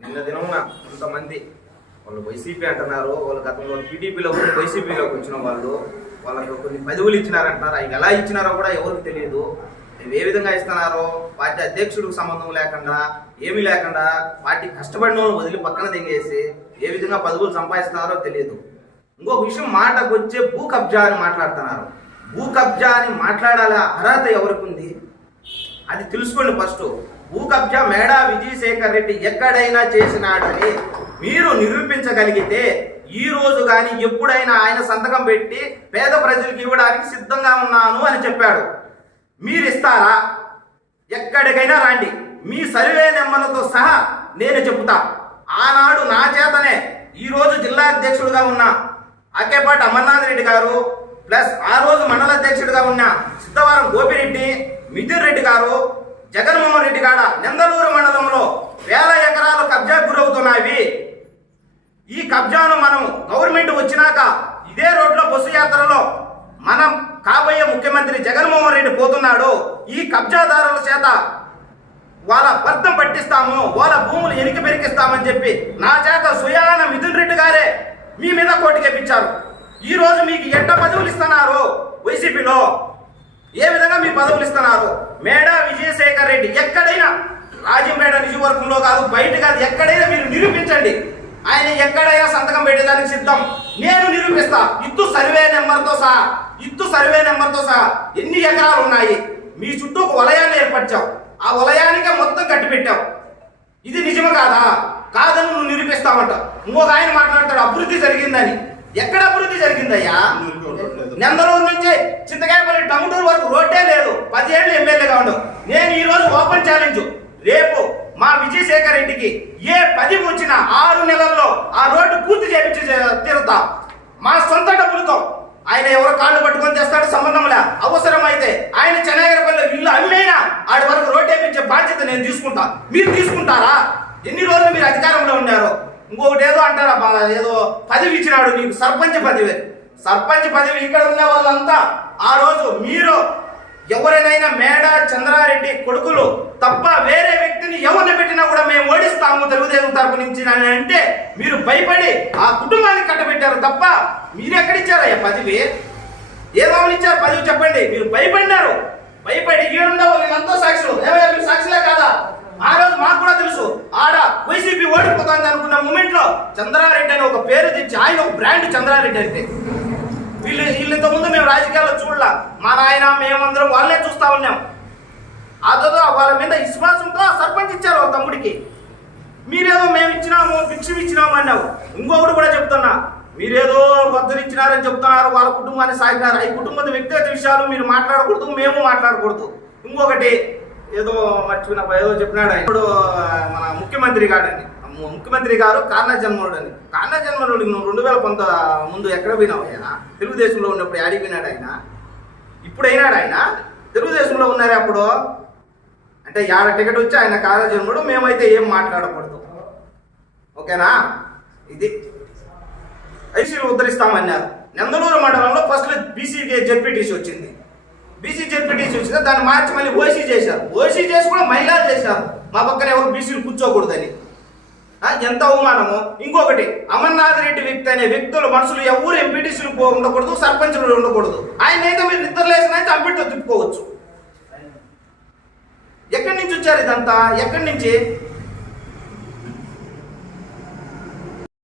నిన్న దినమున కొంతమంది వాళ్ళు వైసీపీ అంటున్నారు వాళ్ళు గతంలో టీడీపీలో వైసీపీలోకి వచ్చిన వాళ్ళు వాళ్ళకు కొన్ని పదవులు ఇచ్చినారంటున్నారు. అవి ఎలా ఇచ్చినారో కూడా ఎవరికి తెలియదు ఏ విధంగా ఇస్తున్నారో పార్టీ అధ్యక్షుడికి సంబంధం లేకుండా ఏమీ లేకుండా పార్టీ కష్టపడిన వదిలి పక్కన దిగేసి ఏ విధంగా పదవులు సంపాదిస్తున్నారో తెలియదు ఇంకొక విషయం మాటకు వచ్చే భూ కబ్జా అని మాట్లాడుతున్నారు. భూ కబ్జా అని మాట్లాడాల అర్హత ఎవరికి ఉంది? అది తెలుసుకోండి ఫస్ట్. భూకబ్జ మేడా విజయశేఖర్ రెడ్డి ఎక్కడైనా చేసినాడని మీరు నిరూపించగలిగితే ఈ రోజు కానీ ఎప్పుడైనా ఆయన సంతకం పెట్టి పేద ప్రజలకు ఇవ్వడానికి సిద్ధంగా ఉన్నాను అని చెప్పాడు. మీరు ఇస్తారా ఎక్కడికైనా రండి. మీ సర్వే నెంబర్లతో సహా నేను చెబుతా. ఆనాడు నా చేతనే ఈరోజు జిల్లా అధ్యక్షుడిగా ఉన్న. అక్కేపాటి అమర్నాథ్ రెడ్డి గారు ప్లస్ ఆ రోజు మండల అధ్యక్షుడిగా ఉన్న సిద్ధవరం గోపిరెడ్డి మిథున్ రెడ్డి గారు జగన్మోహన్ రెడ్డి గాడ నెందలూరు మండలంలో వేల ఎకరాలు కబ్జా గురవుతున్నాయి. ఈ కబ్జాను మనం గవర్నమెంట్ వచ్చినాక ఇదే రోడ్లో బస్సు యాత్రలో మనం కాబోయే ముఖ్యమంత్రి జగన్మోహన్ రెడ్డి పోతున్నాడు. ఈ కబ్జాదారుల చేత వాళ్ళ భర్తం పట్టిస్తాము వాళ్ళ భూములు ఎనికి పెరికిస్తామని చెప్పి నా చేత సుయాన మిథున్ రెడ్డి గారే మీ మీద కోటికెప్పించారు ఈరోజు మీకు ఎట్ట పదవులు ఇస్తున్నారు వైసీపీలో. ఏ విధంగా మీ పదవులు ఇస్తున్నారు? మేడా విజయశేఖర్ రెడ్డి ఎక్కడైనా రాజంపేట నియోజకవర్గంలో కాదు బయట కాదు ఎక్కడైనా మీరు నిరూపించండి. ఆయన ఎక్కడైనా సంతకం పెట్టేదానికి సిద్ధం. నేను నిరూపిస్తా. ఇత్తు సర్వే నెంబర్తో సహా ఇత్తు సర్వే నెంబర్తో సహా ఎన్ని ఎకరాలు ఉన్నాయి? మీ చుట్టూ ఒక వలయాన్ని ఏర్పరిచావు. ఆ వలయానికే మొత్తం కట్టిపెట్టావు. ఇది నిజము కాదా? కాదని నువ్వు నిరూపిస్తావంట. ఇంకొక ఆయన మాట్లాడతాడు అభివృద్ధి జరిగిందని. ఎక్కడ అభివృద్ధి జరిగిందయ్యా? నెందలూరు నుంచి చింతకాయపల్లి టంగుటూరు వరకు రోడ్డే లేదు. పదిహేళ్ళు ఎమ్మెల్యేగా ఉండవు నేను ఈ రోజు ఓపెన్ ఛాలెంజ్. రేపు మా విజయశేఖర్ రెడ్డికి ఏ పది వచ్చిన ఆరు నెలల్లో ఆ రోడ్డు పూర్తి చేపించి తీరుతా. మా సొంత డబ్బులతో ఆయన ఎవరో కాళ్ళు పట్టుకొని తెస్తాడు సంబంధంలే అవసరమైతే ఆయన చెన్నగరపల్లి ఇల్లు అమ్మైనా ఆడి వరకు రోడ్డు వేయించే బాధ్యత నేను తీసుకుంటా. మీరు తీసుకుంటారా? ఎన్ని రోజులు మీరు అధికారంలో ఉన్నారు? ఇంకొకటి ఏదో అంటారా ఏదో పదవి ఇచ్చినాడు నీకు సర్పంచ్ పదవి. సర్పంచ్ పదవి ఇక్కడ ఉన్న వాళ్ళంతా ఆ రోజు మీరు ఎవరినైనా మేడ చంద్రారెడ్డి కొడుకులు తప్ప వేరే వ్యక్తిని ఎవరిని పెట్టినా కూడా మేము ఓడిస్తాము తెలుగుదేశం తరపు నుంచి అని అంటే మీరు భయపడి ఆ కుటుంబాన్ని కట్టబెట్టారు తప్ప మీరు ఎక్కడిచ్చారయ్యా పదవి? ఏదో ఇచ్చారు పదవి చెప్పండి. మీరు భయపడినారు. భయపడి ఈడుండే వీళ్ళంతా సాక్షులు. ఏమయ్యా మీరు సాక్షులే కాదా? ఆ రోజు మాకు కూడా తెలుసు. ఆడ వైసీపీ ఓడిపోతుంది అనుకున్న మూమెంట్లో చంద్రారెడ్డి అని ఒక పేరు తెచ్చి ఆయన ఒక బ్రాండ్ చంద్రారెడ్డి అంటే వీళ్ళు వీళ్ళు ఇంతకుముందు మేము రాజకీయాల్లో చూడలా. మా నాయన మేమందరం వాళ్ళే చూస్తా ఉన్నాం. అదో వాళ్ళ మీద విశ్వాసంతో సర్పంచ్ ఇచ్చారు వాళ్ళ తమ్ముడికి. మీరేదో మేము ఇచ్చినాము భిక్షం ఇచ్చినాము అన్నావు. ఇంకొకటి కూడా చెప్తున్నా మీరేదో వద్దరు ఇచ్చినారని చెప్తున్నారు. వాళ్ళ కుటుంబాన్ని సాగినారు. ఈ కుటుంబం వ్యక్తిగత విషయాలు మీరు మాట్లాడకూడదు మేము మాట్లాడకూడదు. ఇంకొకటి ఏదో మర్చిపోయిన ఏదో చెప్పినాడు ఆయన. ఇప్పుడు మన ముఖ్యమంత్రి గాడని. ముఖ్యమంత్రి గారు కారణ జన్మనుడు అని కారణ జన్మనుడికి నువ్వు రెండు వేల పంత ముందు ఎక్కడ పోయినావు ఆయన? తెలుగుదేశంలో ఉన్నప్పుడు యాడికి పోయినాడు ఆయన? ఇప్పుడు అయినాడు ఆయన? తెలుగుదేశంలో ఉన్నారే అప్పుడు? అంటే యాడ టికెట్ వచ్చి ఆయన కారణ జన్మడు మేమైతే ఏం మాట్లాడకూడదు. ఓకేనా? ఇది. ఐసీలు ఉద్ధరిస్తామన్నారు. నెందలూరు మండలంలో ఫస్ట్ బీసీకే జెడ్పీటీసీ వచ్చింది. బీసీ జెడ్పీటీసీ వచ్చింది? దాన్ని మార్చి మళ్ళీ ఓసీ చేశారు. ఓసీ చేసి కూడా మహిళలు చేశారు. మా పక్కన ఎవరు బీసీలు కూర్చోకూడదని. ఎంత అవమానము. ఇంకొకటి అమర్నాథ్ రెడ్డి వ్యక్తి అనే వ్యక్తులు మనుషులు ఎవరు ఎంపీటీసీలు ఉండకూడదు సర్పంచులు ఉండకూడదు. ఆయన అయితే మీరు నిద్రలేసిన అయితే అంబేద్కర్ తిప్పుకోవచ్చు. ఎక్కడి నుంచి వచ్చారు ఇదంతా? ఎక్కడి నుంచి?